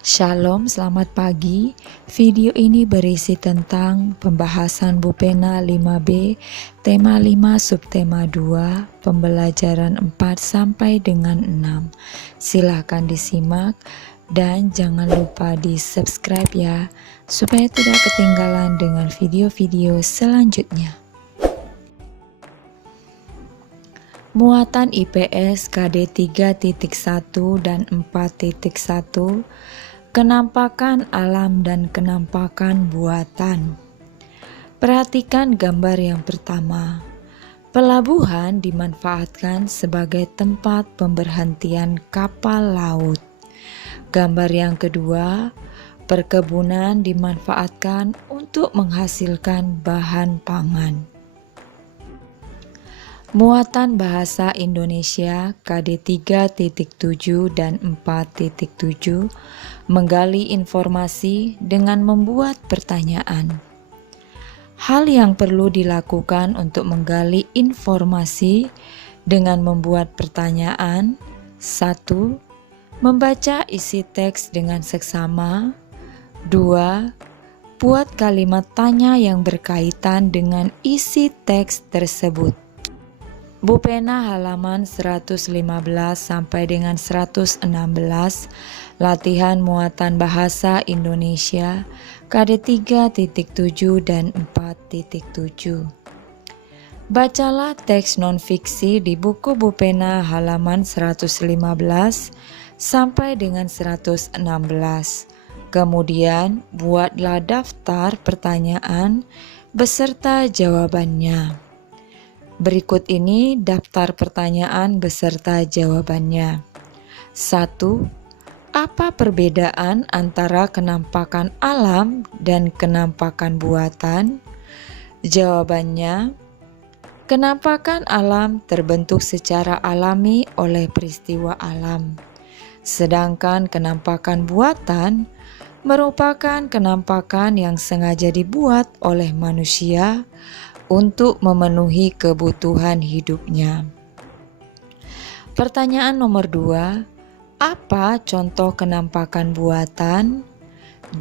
Shalom, selamat pagi. Video ini berisi tentang pembahasan Bupena 5B, tema 5, subtema 2, pembelajaran 4 sampai dengan 6. Silahkan disimak dan jangan lupa di subscribe ya, supaya tidak ketinggalan dengan video-video selanjutnya. Muatan IPS KD 3.1 dan 4.1, Kenampakan alam dan kenampakan buatan. Perhatikan gambar yang pertama. Pelabuhan dimanfaatkan sebagai tempat pemberhentian kapal laut. Gambar yang kedua, perkebunan dimanfaatkan untuk menghasilkan bahan pangan. Muatan bahasa Indonesia KD 3.7 dan 4.7 menggali informasi dengan membuat pertanyaan. Hal yang perlu dilakukan untuk menggali informasi dengan membuat pertanyaan: 1. Membaca isi teks dengan seksama. 2. Buat kalimat tanya yang berkaitan dengan isi teks tersebut. Bupena halaman 115 sampai dengan 116, latihan muatan bahasa Indonesia KD 3.7 dan 4.7. Bacalah teks non-fiksi di buku Bupena halaman 115 sampai dengan 116. Kemudian buatlah daftar pertanyaan beserta jawabannya. Berikut ini daftar pertanyaan beserta jawabannya. 1. Apa perbedaan antara kenampakan alam dan kenampakan buatan? Jawabannya, kenampakan alam terbentuk secara alami oleh peristiwa alam. Sedangkan kenampakan buatan merupakan kenampakan yang sengaja dibuat oleh manusia untuk memenuhi kebutuhan hidupnya. Pertanyaan nomor 2, apa contoh kenampakan buatan?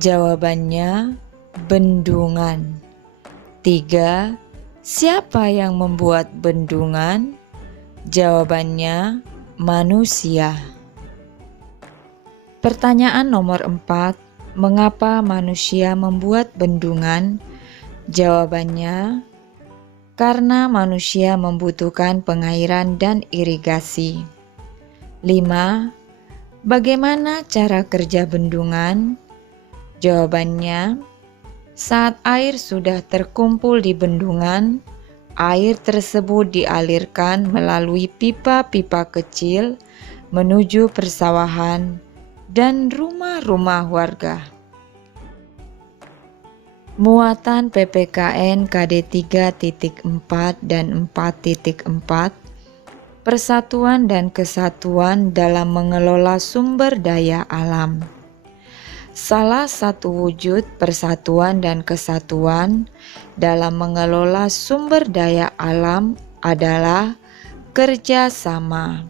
Jawabannya, bendungan. 3, siapa yang membuat bendungan? Jawabannya, manusia. Pertanyaan nomor 4, mengapa manusia membuat bendungan? Jawabannya, karena manusia membutuhkan pengairan dan irigasi. 5. Bagaimana cara kerja bendungan? Jawabannya, saat air sudah terkumpul di bendungan, air tersebut dialirkan melalui pipa-pipa kecil menuju persawahan dan rumah-rumah warga. Muatan PPKN KD 3.4 dan 4.4, persatuan dan kesatuan dalam mengelola sumber daya alam. Salah satu wujud persatuan dan kesatuan dalam mengelola sumber daya alam adalah kerjasama.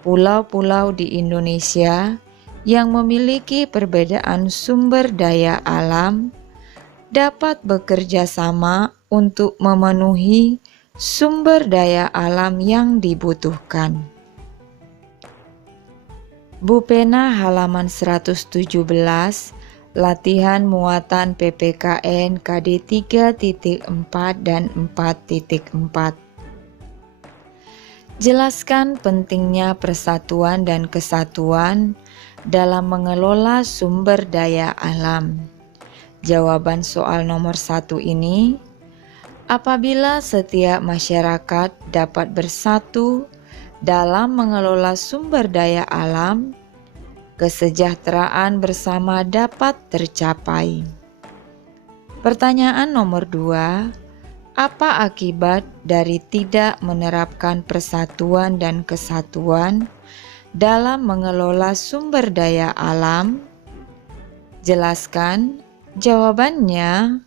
Pulau-pulau di Indonesia yang memiliki perbedaan sumber daya alam dapat bekerja sama untuk memenuhi sumber daya alam yang dibutuhkan. Bupena halaman 117, latihan muatan PPKN KD 3.4 dan 4.4. Jelaskan pentingnya persatuan dan kesatuan dalam mengelola sumber daya alam. Jawaban soal nomor 1 ini, apabila setiap masyarakat dapat bersatu dalam mengelola sumber daya alam, kesejahteraan bersama dapat tercapai. Pertanyaan nomor 2, apa akibat dari tidak menerapkan persatuan dan kesatuan dalam mengelola sumber daya alam? Jelaskan. Jawabannya,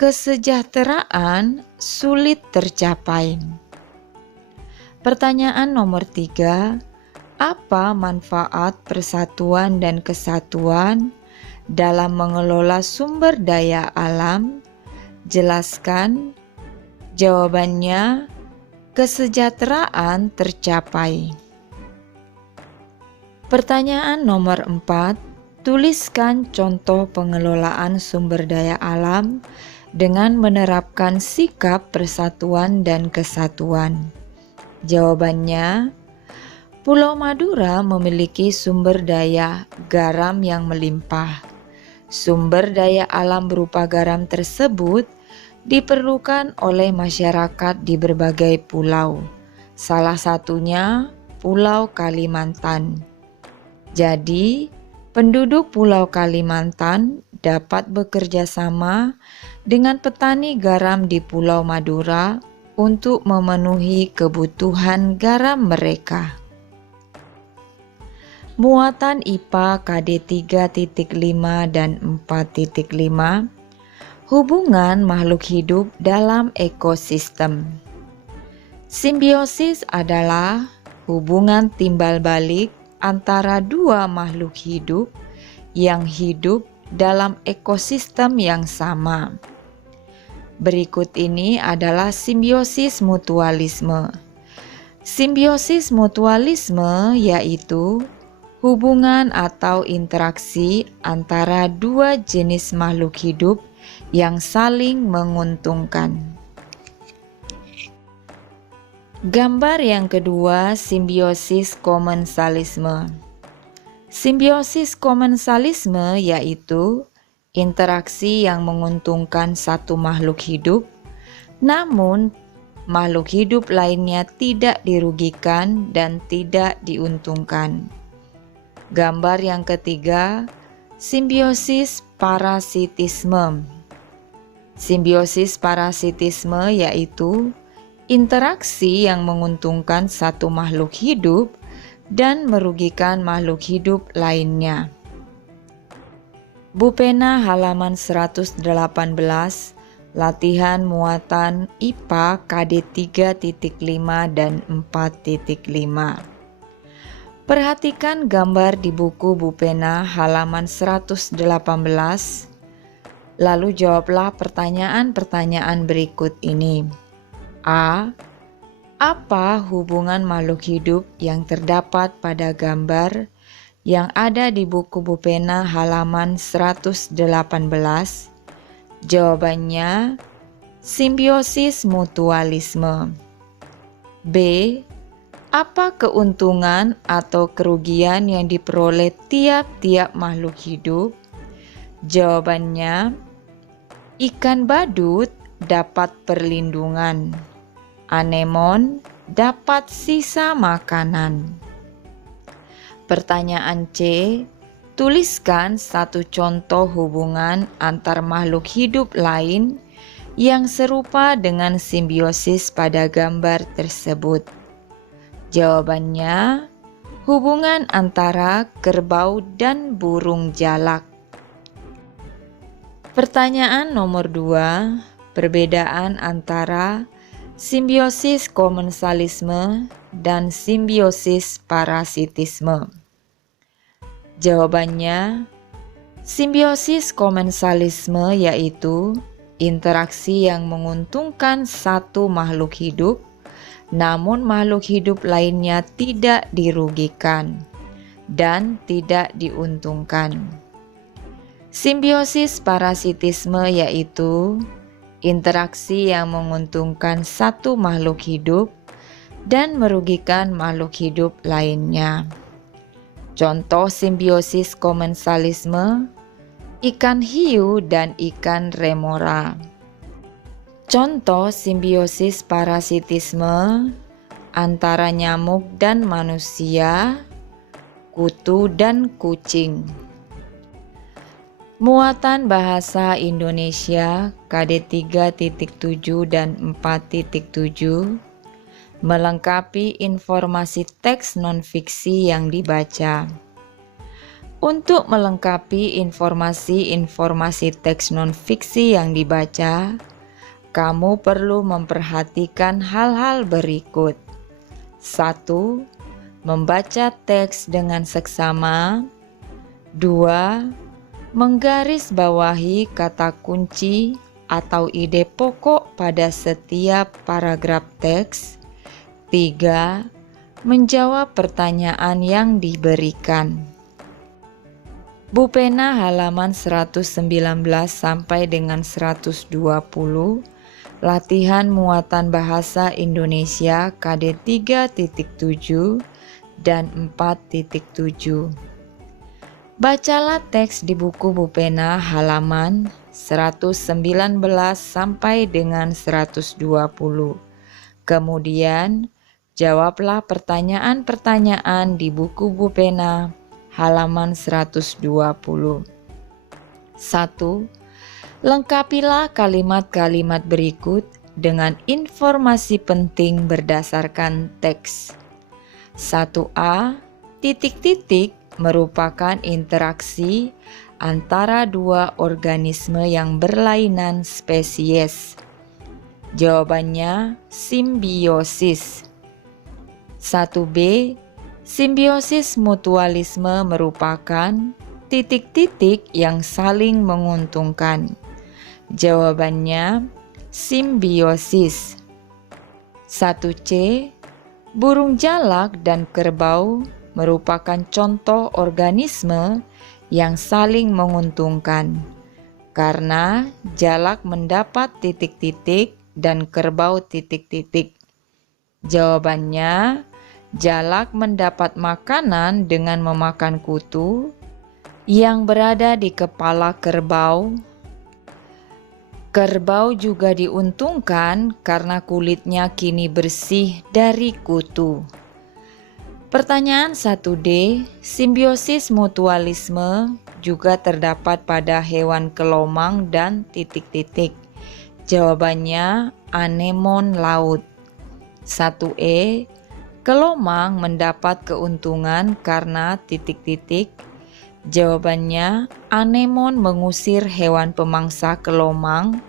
kesejahteraan sulit tercapai. Pertanyaan nomor 3, Apa manfaat persatuan dan kesatuan dalam mengelola sumber daya alam? Jelaskan. Jawabannya, kesejahteraan tercapai. Pertanyaan nomor 4, tuliskan contoh pengelolaan sumber daya alam dengan menerapkan sikap persatuan dan kesatuan. Jawabannya, Pulau Madura memiliki sumber daya garam yang melimpah. Sumber daya alam berupa garam tersebut diperlukan oleh masyarakat di berbagai pulau, salah satunya Pulau Kalimantan. Jadi, penduduk Pulau Kalimantan dapat bekerja sama dengan petani garam di Pulau Madura untuk memenuhi kebutuhan garam mereka. Muatan IPA KD 3.5 dan 4.5, hubungan makhluk hidup dalam ekosistem. Simbiosis adalah hubungan timbal balik antara dua makhluk hidup yang hidup dalam ekosistem yang sama. Berikut ini adalah simbiosis mutualisme. Simbiosis mutualisme yaitu hubungan atau interaksi antara dua jenis makhluk hidup yang saling menguntungkan. Gambar yang kedua, simbiosis komensalisme. Simbiosis komensalisme yaitu interaksi yang menguntungkan satu makhluk hidup, namun makhluk hidup lainnya tidak dirugikan dan tidak diuntungkan. Gambar yang ketiga, simbiosis parasitisme. Simbiosis parasitisme yaitu interaksi yang menguntungkan satu makhluk hidup dan merugikan makhluk hidup lainnya. Bupena halaman 118, latihan muatan IPA KD 3.5 dan 4.5. Perhatikan gambar di buku Bupena halaman 118, lalu jawablah pertanyaan-pertanyaan berikut ini. A. Apa hubungan makhluk hidup yang terdapat pada gambar yang ada di buku Bupena halaman 118? Jawabannya, simbiosis mutualisme. B. Apa keuntungan atau kerugian yang diperoleh tiap-tiap makhluk hidup? Jawabannya, ikan badut dapat perlindungan. Anemon dapat sisa makanan. Pertanyaan C, tuliskan satu contoh hubungan antar makhluk hidup lain yang serupa dengan simbiosis pada gambar tersebut. Jawabannya, hubungan antara kerbau dan burung jalak. Pertanyaan nomor 2, perbedaan antara simbiosis komensalisme dan simbiosis parasitisme. Jawabannya, simbiosis komensalisme yaitu interaksi yang menguntungkan satu makhluk hidup, namun makhluk hidup lainnya tidak dirugikan dan tidak diuntungkan. Simbiosis parasitisme yaitu interaksi yang menguntungkan satu makhluk hidup dan merugikan makhluk hidup lainnya. Contoh simbiosis komensalisme, ikan hiu dan ikan remora. Contoh simbiosis parasitisme antara nyamuk dan manusia, kutu dan kucing. Muatan bahasa Indonesia KD 3.7 dan 4.7 melengkapi informasi teks non-fiksi yang dibaca. Untuk melengkapi informasi teks non-fiksi yang dibaca, kamu perlu memperhatikan hal-hal berikut. 1. membaca teks dengan seksama. 2. Menggarisbawahi kata kunci atau ide pokok pada setiap paragraf teks. 3. Menjawab pertanyaan yang diberikan. Bu Pena halaman 119 sampai dengan 120, latihan muatan bahasa Indonesia KD 3.7 dan 4.7. Bacalah teks di buku Bu Pena halaman 119 sampai dengan 120. Kemudian, jawablah pertanyaan-pertanyaan di buku Bu Pena halaman 120. 1. Lengkapilah kalimat-kalimat berikut dengan informasi penting berdasarkan teks. 1a. Titik-titik merupakan interaksi antara dua organisme yang berlainan spesies. Jawabannya simbiosis. 1b. Simbiosis mutualisme merupakan titik-titik yang saling menguntungkan. Jawabannya simbiosis. 1c. Burung jalak dan kerbau merupakan contoh organisme yang saling menguntungkan, karena jalak mendapat titik-titik dan kerbau titik-titik. Jawabannya, jalak mendapat makanan dengan memakan kutu yang berada di kepala kerbau. Kerbau juga diuntungkan karena kulitnya kini bersih dari kutu. Pertanyaan 1D, simbiosis mutualisme juga terdapat pada hewan kelomang dan titik-titik. Jawabannya anemon laut. 1E, kelomang mendapat keuntungan karena titik-titik. Jawabannya anemon mengusir hewan pemangsa kelomang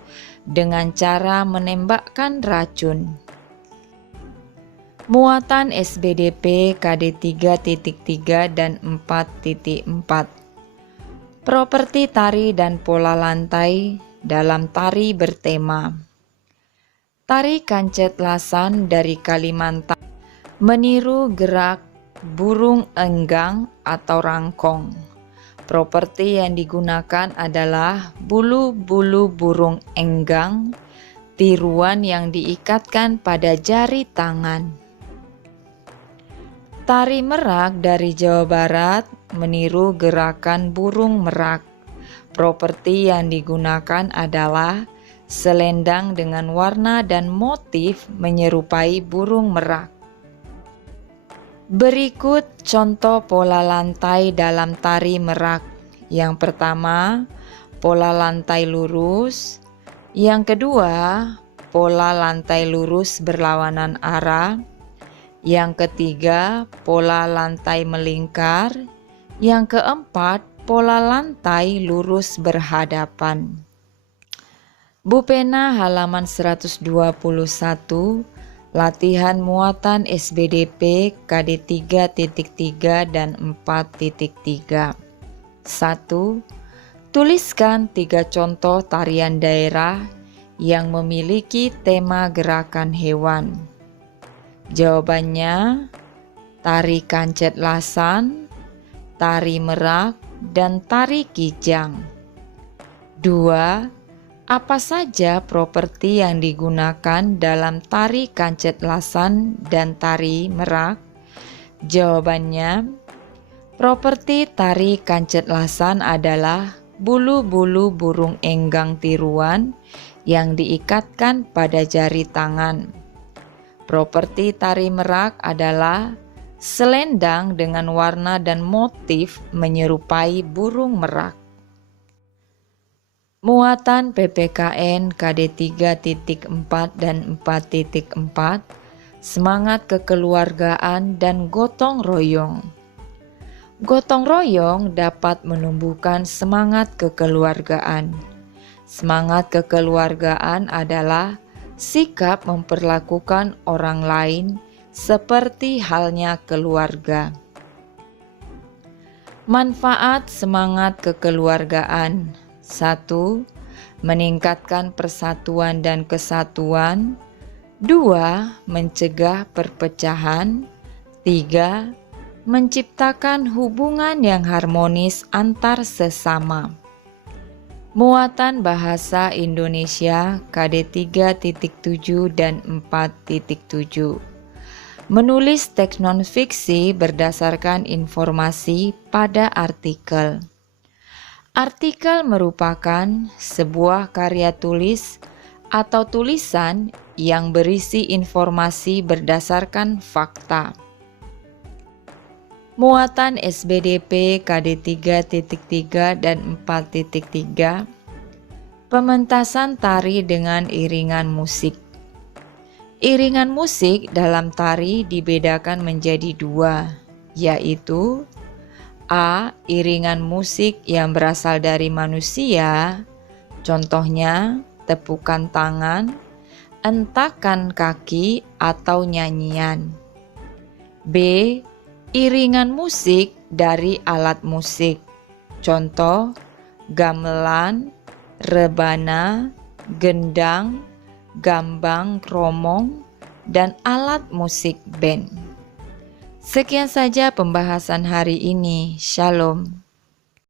dengan cara menembakkan racun. Muatan SBDP KD 3.3 dan 4.4. Properti tari dan pola lantai dalam tari bertema. Tari kancet lasan dari Kalimantan meniru gerak burung enggang atau rangkong. Properti yang digunakan adalah bulu-bulu burung enggang, tiruan yang diikatkan pada jari tangan. Tari merak dari Jawa Barat meniru gerakan burung merak. Properti yang digunakan adalah selendang dengan warna dan motif menyerupai burung merak. Berikut contoh pola lantai dalam tari merak. Yang pertama, pola lantai lurus. Yang kedua, pola lantai lurus berlawanan arah. Yang ketiga, pola lantai melingkar. Yang keempat, pola lantai lurus berhadapan. Bu Pena halaman 121, latihan muatan SBDP KD 3.3 dan 4.3. 1. Tuliskan 3 contoh tarian daerah yang memiliki tema gerakan hewan. Jawabannya, tari kancet lasan, tari merak, dan tari kijang. 2. Apa saja properti yang digunakan dalam tari kancet lasan dan tari merak? Jawabannya, properti tari kancet lasan adalah bulu-bulu burung enggang tiruan yang diikatkan pada jari tangan. Properti tari merak adalah selendang dengan warna dan motif menyerupai burung merak. Muatan PPKN KD 3.4 dan 4.4, semangat kekeluargaan dan gotong royong. Gotong royong dapat menumbuhkan semangat kekeluargaan. Semangat kekeluargaan adalah sikap memperlakukan orang lain seperti halnya keluarga. Manfaat semangat kekeluargaan: 1. Meningkatkan persatuan dan kesatuan. 2. Mencegah perpecahan. 3. Menciptakan hubungan yang harmonis antar sesama. Muatan bahasa Indonesia KD 3.7 dan 4.7. Menulis teks non-fiksi berdasarkan informasi pada artikel. Artikel merupakan sebuah karya tulis atau tulisan yang berisi informasi berdasarkan fakta. Muatan SBDP KD 3.3 dan 4.3. Pementasan tari dengan iringan musik. Iringan musik dalam tari dibedakan menjadi dua, yaitu A. Iringan musik yang berasal dari manusia, contohnya tepukan tangan, entakan kaki, atau nyanyian. B. Iringan musik dari alat musik, contoh gamelan, rebana, gendang, gambang kromong, dan alat musik band. Sekian saja pembahasan hari ini. Shalom.